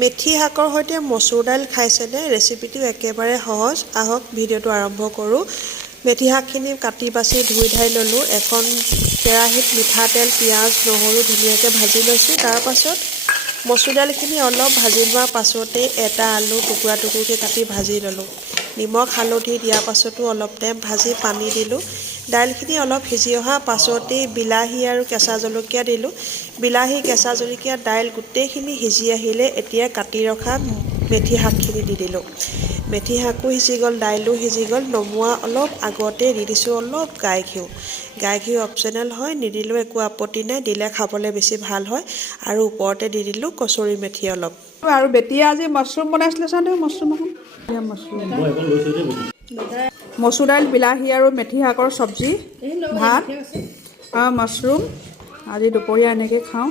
মেথি শাকৰ সৈতে মচুৰ দাইল খাইছেনে? ৰেচিপিটো একেবাৰে সহজ। আহক ভিডিঅ'টো আৰম্ভ কৰোঁ। মেথি শাকখিনি কাটি বাছি ধুই ধাই ল'লোঁ। এখন কেৰাহীত মিঠাতেল, পিঁয়াজ, নহৰু ধুনীয়াকৈ ভাজি লৈছোঁ। তাৰ পাছত মচুৰ দাইলখিনি অলপ ভাজি লোৱাৰ পাছতেই এটা আলু টুকুৰা টুকুৰকৈ কাটি ভাজি ল'লোঁ। নিমখ হালধি দিয়াৰ পাছতো অলপ টাইম ভাজি পানী দিলোঁ। দাইলখিনি অলপ সিজি অহাৰ পাছতেই বিলাহী আৰু কেঁচা জলকীয়া দিলোঁ। বিলাহী, কেঁচা জলকীয়া, দাইল গোটেইখিনি সিজি আহিলে এতিয়া কাটি ৰখা মেথি শাকখিনি দি দিলোঁ। মেথি শাকো সিজি গ'ল, দাইলো সিজি গ'ল। নমোৱা অলপ আগতে দি দিছোঁ অলপ গাই ঘিউ। গাই ঘিউ অপশ্যনেল হয়, নিদিলেও একো আপত্তি নাই, দিলে খাবলৈ বেছি ভাল হয়। আৰু ওপৰতে দি দিলোঁ কচুৰি মেথি অলপ। আৰু বেটিয়ে আজি মাছৰুম বনাইছিলে চাওঁ দেই, মাছৰুম এখন মচুৰ দাইল, বিলাহী আৰু মেথি শাকৰ চব্জি, ভাত আৰু মাছৰুম। আজি দুপৰীয়া এনেকৈ খাওঁ।